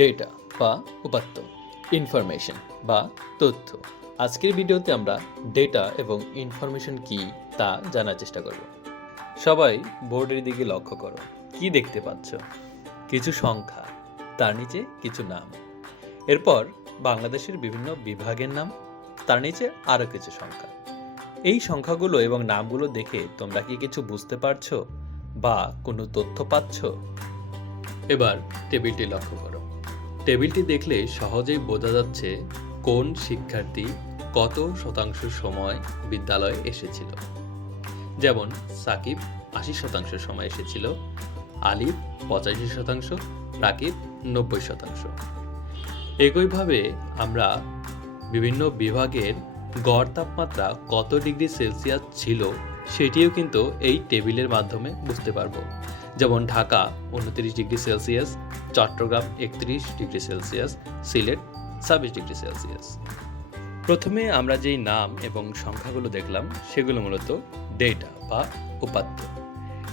Data বা উপাত্ত, information বা তথ্য। আজকের ভিডিওতে আমরা ডেটা এবং ইনফরমেশন কি তা জানার চেষ্টা করব। সবাই বোর্ডের দিকে লক্ষ্য করো। কি দেখতে পাচ্ছ? কিছু সংখ্যা, তার নিচে কিছু নাম, এরপর বাংলাদেশের বিভিন্ন বিভাগের নাম, তার নিচে আরও কিছু সংখ্যা। এই সংখ্যাগুলো এবং নামগুলো দেখে তোমরা কি কিছু বুঝতে পারছো বা কোনো তথ্য পাচ্ছ? এবার টেবিলটি লক্ষ্য করো। টেবিলটি দেখলে সহজেই বোঝা যাচ্ছে কোন শিক্ষার্থী কত শতাংশ সময় বিদ্যালয়ে এসেছিল। যেমন সাকিব ৮০% সময় এসেছিল, আলিফ ৮৫%, রাকিব ৯০%। একইভাবে আমরা বিভিন্ন বিভাগের গড় তাপমাত্রা কত ডিগ্রি সেলসিয়াস ছিল সেটিও কিন্তু এই টেবিলের মাধ্যমে বুঝতে পারবো। যেমন Dhaka ২৯ degree Celsius, Chittagong ৩১ degree Celsius, Sylhet ২৬ degree Celsius. প্রথমে আমরা যেই নাম এবং সংখ্যাগুলো দেখলাম সেগুলো মূলত ডেটা বা উপাত্ত।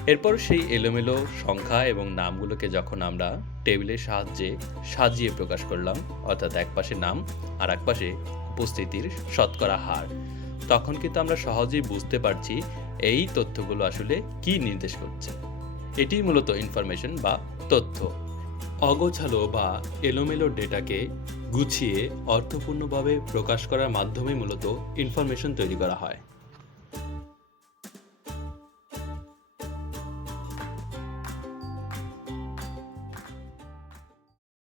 এরপর সেই এলোমেলো সংখ্যা এবং নামগুলোকে যখন আমরা টেবিলের সাহায্যে সাজিয়ে প্রকাশ করলাম, অর্থাৎ এক পাশে নাম আর এক পাশে উপস্থিতির শতকরা হার, তখন কিন্তু আমরা সহজেই বুঝতে পারছি এই তথ্যগুলো আসলে কি নির্দেশ করছে। এটি মূলত ইনফরমেশন বা তথ্য। অগোছালো বা এলোমেলো ডেটাকে গুছিয়ে অর্থপূর্ণভাবে প্রকাশ করার মাধ্যমে মূলত ইনফরমেশন তৈরি করা হয়।